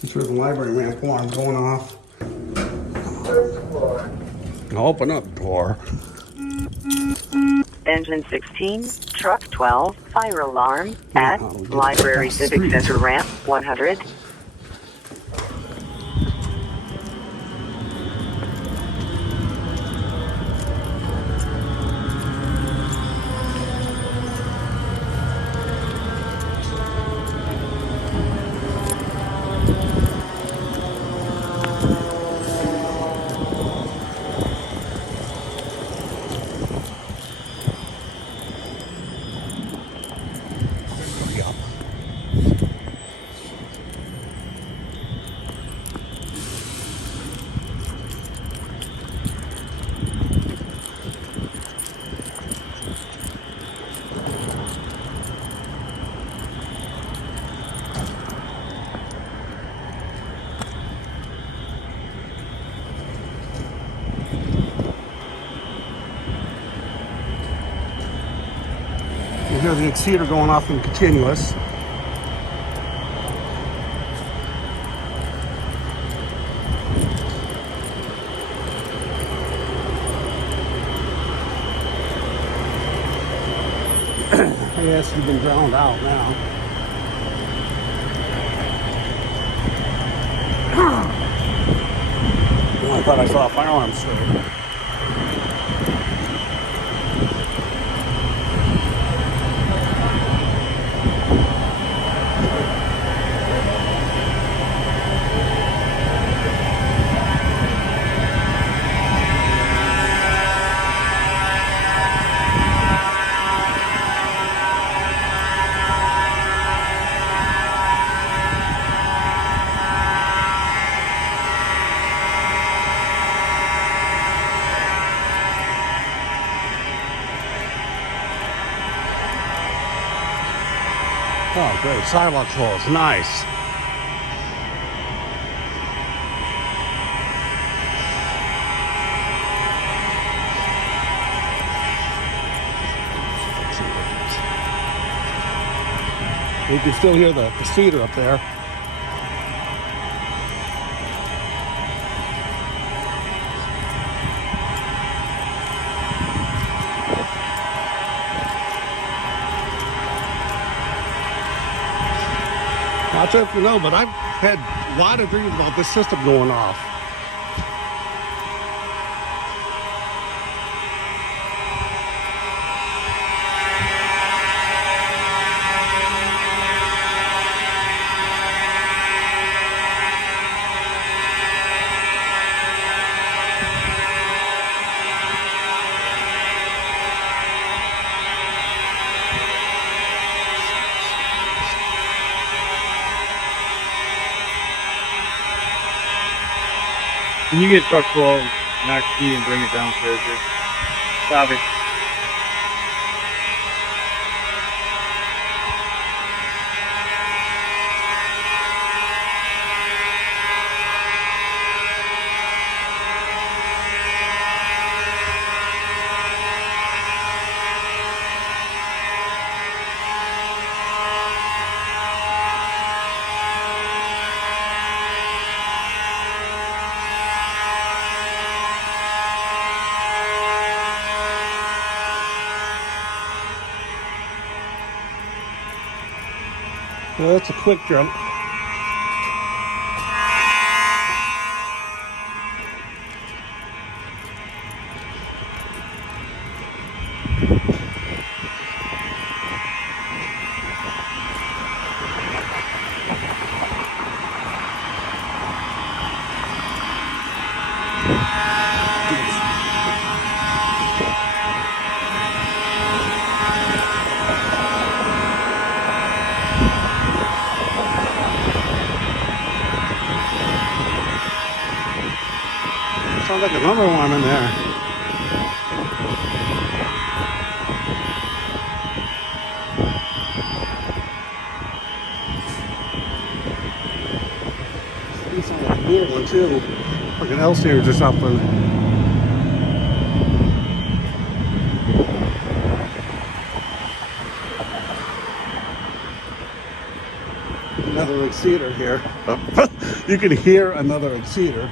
This is the library ramp alarm going off. First floor. Open up door. Engine 16, truck 12, fire alarm Yeah, at we'll get Library across the Civic street. Center ramp 100. Yup. You hear the exceeder going off in continuous. Yes, you've been drowned out now. Oh, I thought I saw a fire alarm straight. Oh, great. Sidewalk closed. Nice. You can still hear the cedar up there. I don't know if you know, but I've had a lot of dreams about this system going off. Can you get truck 12 next key and bring it downstairs here? Copy. Well, that's a quick jump. Sounds like another one in there. It sounds like a weird one too. Like an L series or something. Another exceeder here. You can hear another exceeder.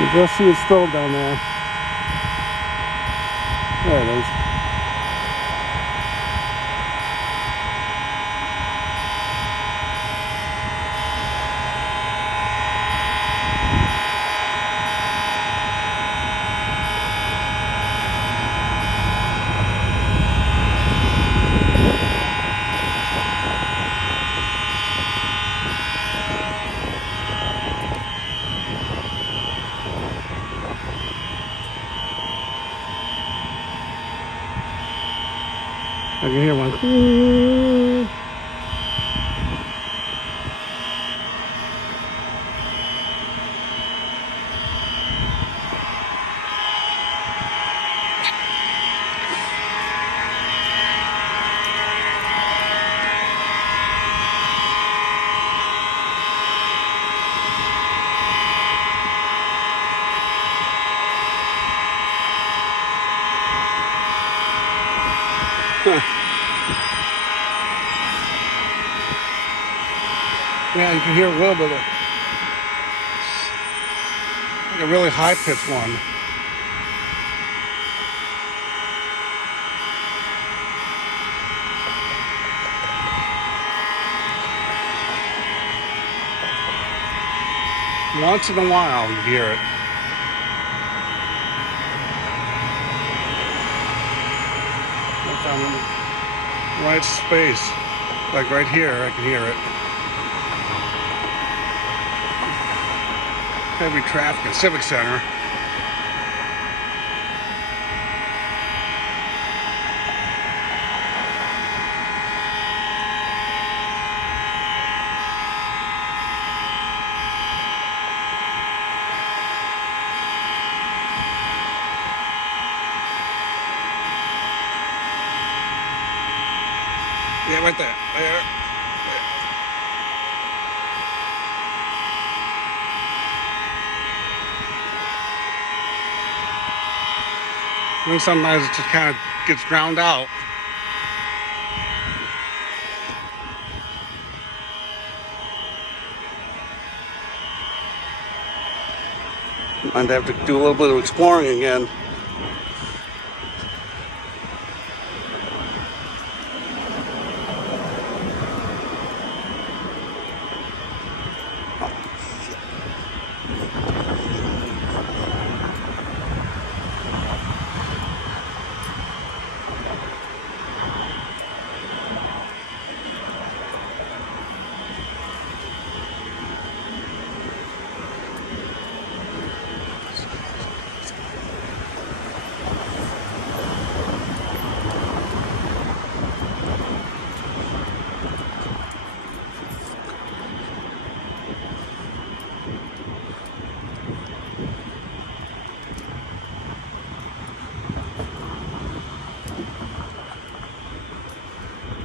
You just see it still down there. There it is. I can hear one. Yeah, you can hear a little bit of like a really high-pitched one. Once in a while, you hear it. I found the right space, like right here, I can hear it. Heavy traffic at Civic Center. Yeah, right there. There. And sometimes it just kind of gets drowned out. I'd have to do a little bit of exploring again.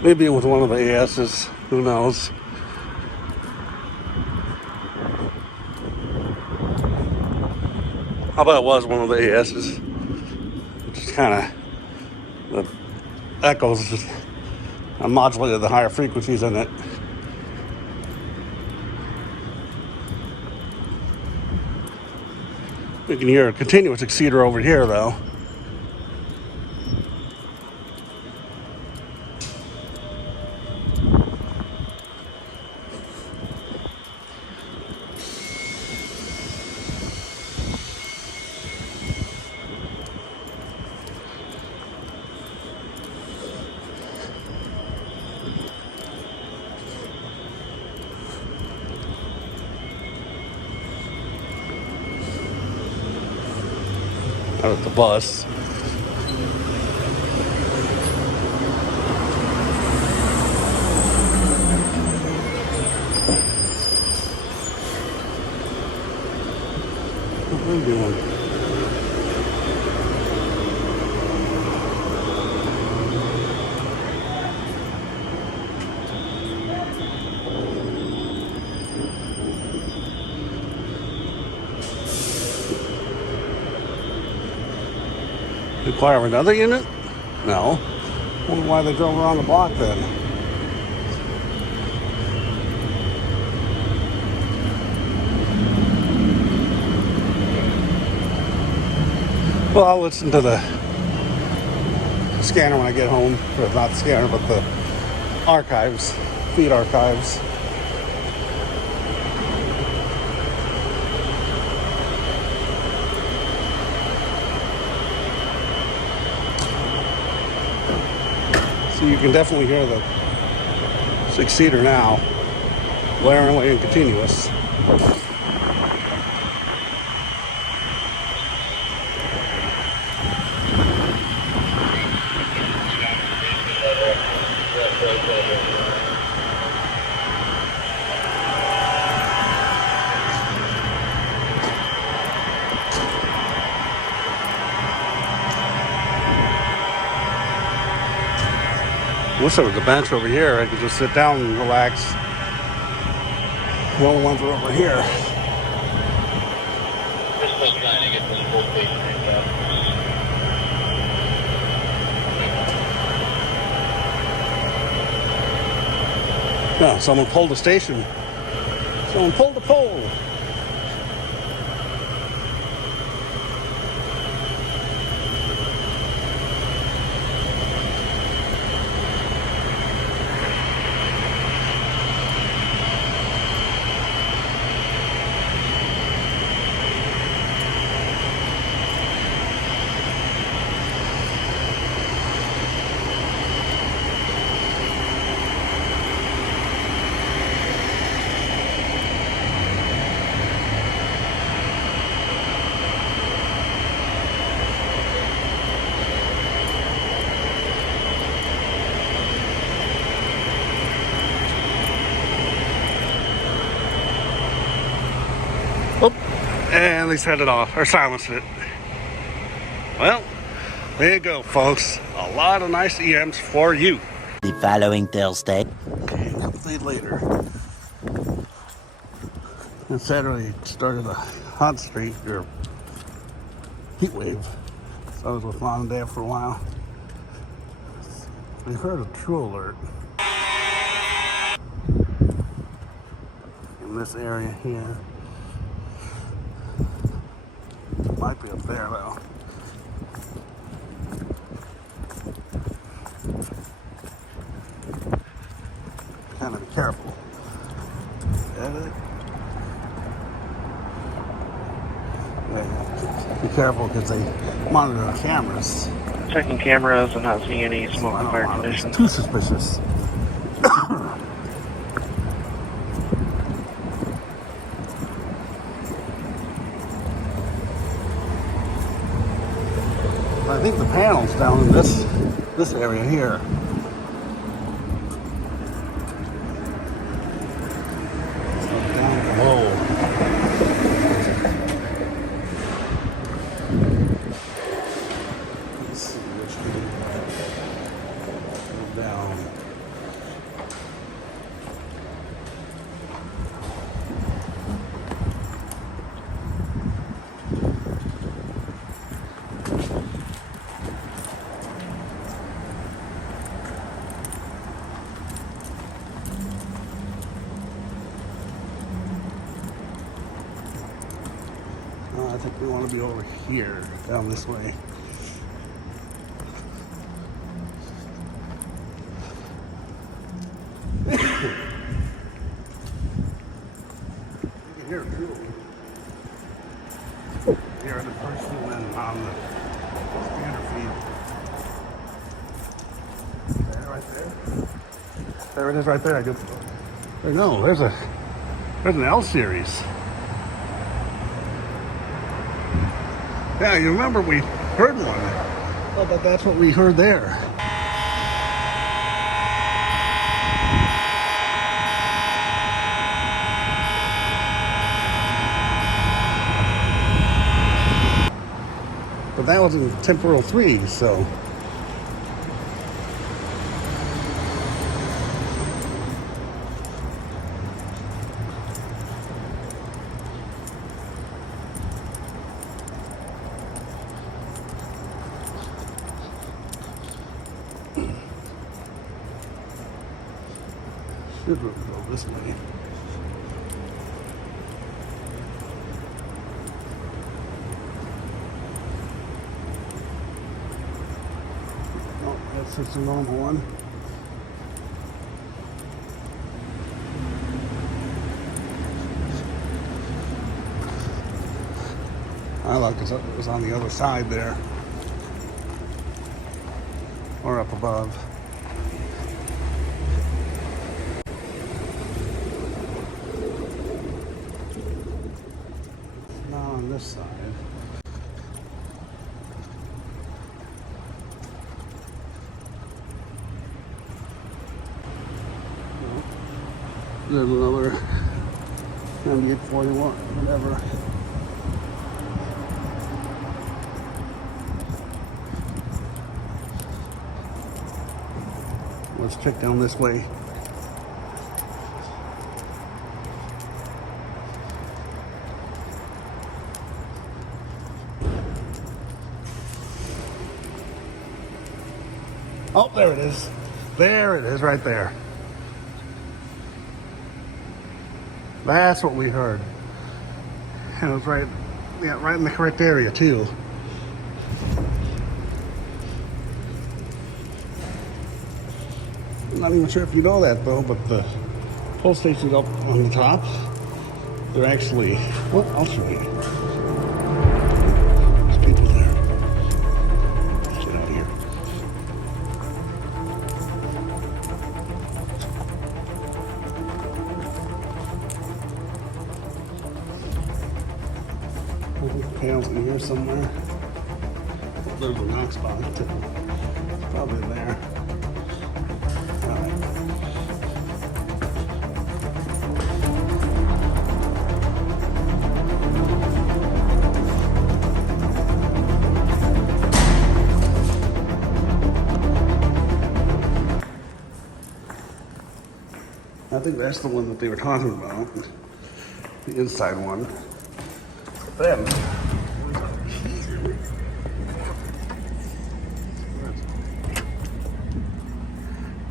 Maybe it was one of the ASs, who knows. How about it was one of the ASs? Just kind of, the echoes just modulated the higher frequencies in it. You can hear a continuous exceeder over here though. out at the bus. What are we doing? Require another unit? No. Wonder why they drove around the block then. Well, I'll listen to the scanner when I get home. Or not the scanner, but the archives, feed archives. So you can definitely hear the 6-seater now, blaring away in continuous. Wish there was a bench over here. I could just sit down and relax. The only ones are over here. We're still trying to get this full page picked up. No, someone pulled the station. Someone pulled the pole. Oh, and they set it off, or silenced it. Well, there you go, folks. A lot of nice EMs for you. The following Thursday. Okay, a couple days later. On Saturday, started a hot streak, or heat wave. So I was with Mom and Dad for a while. We heard a true alert in this area here. Might be up there though. Kind of be careful. Yeah, be careful because they monitor the cameras. Checking cameras and not seeing any So smoke I and don't fire want to be conditions. too suspicious. I think the panel's down in this area here. So down below. Let's see which one. Down. I think we want to be over here, down this way. You can hear it too. Hear the person and on the scanner feed. There, right there. There it is, right there. I just. No, there's an L series. Yeah, you remember we heard one. Oh, but that's what we heard there. But that was in temporal 3, so. Should really go this way. Oh, that's just a normal one. I like it was on the other side there. Or up above. Not on this side. There's another 9841, whatever. Let's check down this way. Oh, there it is. There it is, right there. That's what we heard. And it was right, yeah, right in the correct area too. I'm not even sure if you know that though, but the pull stations up on the top, they're actually, well, I'll show you. There's people there. Let's get out of here. Panels in here somewhere. Oh, there's a knock spot too. It's probably there. All right. I think that's the one that they were talking about. The inside one. Then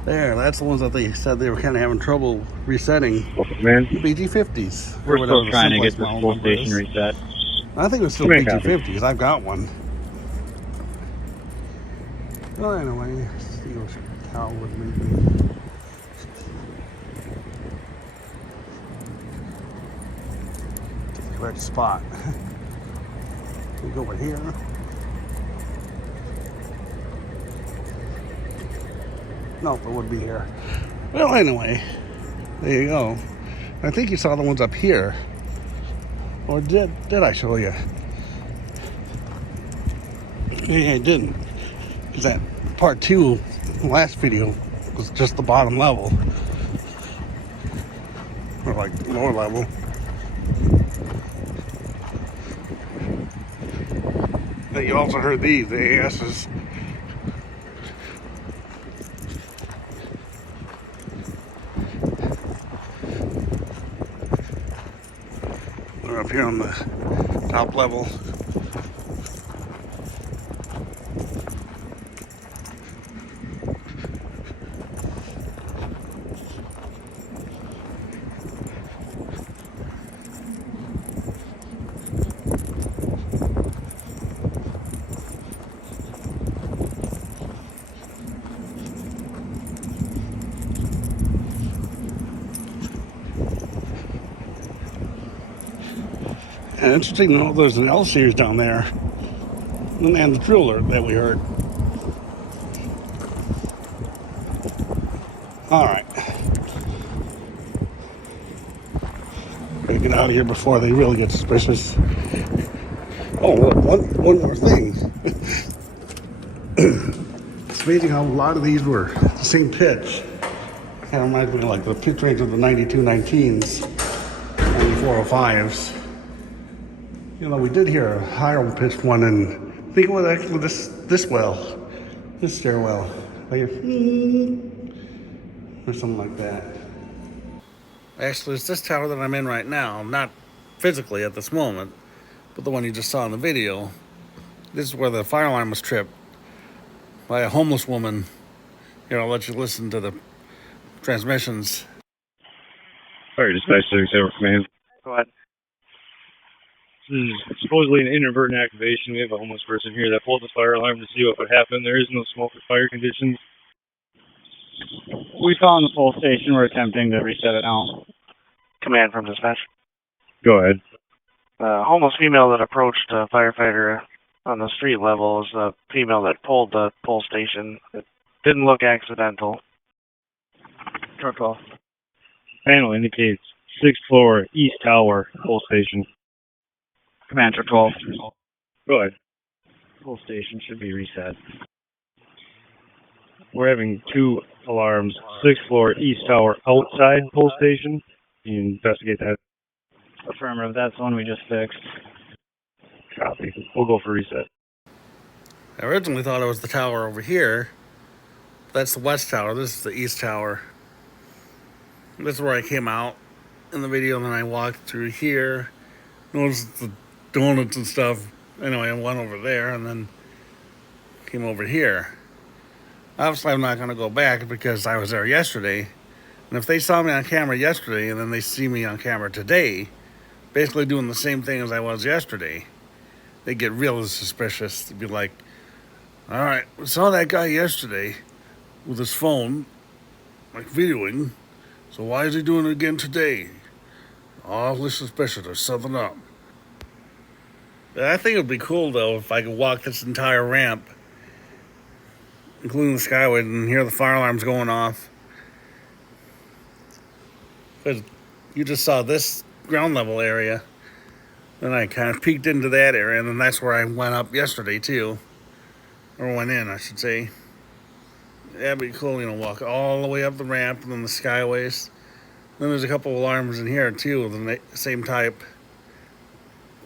there, that's the ones that they said they were kind of having trouble resetting. Man, BG50s. we're still trying to get this full station reset. I think it was still BG50s. I've got one. Well, anyway, see what Cal would lead me. Correct spot. We go over here. Nope, it would be here. Well, anyway, there you go. I think you saw the ones up here. Or did I show you? Yeah, I didn't. Because that part 2, last video, was just the bottom level. Or like lower level. But you also heard these, the ASs. They're up here on the top level. And interesting to know there's an L series down there. And the driller that we heard. Alright. Gotta get out of here before they really get suspicious. Oh, look, one more thing. It's amazing how a lot of these were the same pitch. Kind of reminds me of like the pitch range of the 9219s and 405s. You know, we did hear a higher pitched one, and I think it was actually this stairwell, like or something like that. Actually, it's this tower that I'm in right now, not physically at this moment, but the one you just saw in the video. This is where the fire alarm was tripped by a homeless woman. Here, I'll let you listen to the transmissions. Fire dispatch 77 command. Go ahead. This is supposedly an inadvertent activation. We have a homeless person here that pulled the fire alarm to see what would happen. There is no smoke or fire conditions. We found the full station. We're attempting to reset it now. Command from dispatch. Go ahead. Homeless female that approached a firefighter on the street level is a female that pulled the pull station. It didn't look accidental. Truck 12. Panel indicates 6th floor, East Tower, pull station. Command Truck 12. Go ahead. Full station should be reset. We're having 2 alarms. 6th floor, East Tower, outside pull station. Can you investigate that? Affirmative. That's the one we just fixed. Copy. We'll go for reset. I originally thought it was the tower over here. That's the west tower. This is the east tower. This is where I came out in the video, and then I walked through here. Noticed the donuts and stuff. Anyway, I went over there and then came over here. Obviously, I'm not going to go back because I was there yesterday. And if they saw me on camera yesterday and then they see me on camera today, basically doing the same thing as I was yesterday, they get real suspicious. They'd be like, all right, we saw that guy yesterday with his phone, like videoing, so why is he doing it again today? Awfully suspicious, there's something up. I think it would be cool, though, if I could walk this entire ramp, including the skyway, and hear the fire alarms going off. Because you just saw this ground level area, then I kind of peeked into that area, and then that's where I went up yesterday, too. Or went in, I should say. That'd be cool, you know, walk all the way up the ramp and then the skyways. Then there's a couple of alarms in here, too, of the same type.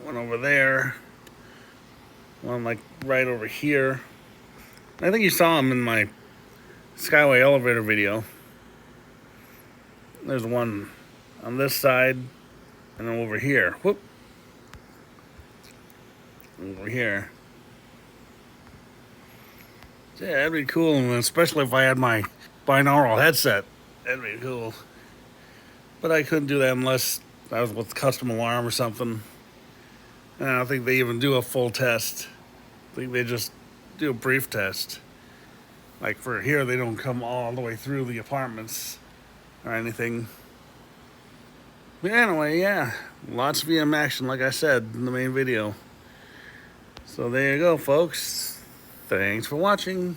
One over there. One, like, right over here. I think you saw them in my Skyway elevator video. There's one on this side and then over here. Whoop. Over here. Yeah, that'd be cool, and especially if I had my binaural headset. That'd be cool. But I couldn't do that unless I was with custom alarm or something. And I don't think they even do a full test. I think they just do a brief test. Like for here, they don't come all the way through the apartments or anything. But anyway, yeah, lots of VM action, like I said in the main video. So there you go, folks. Thanks for watching.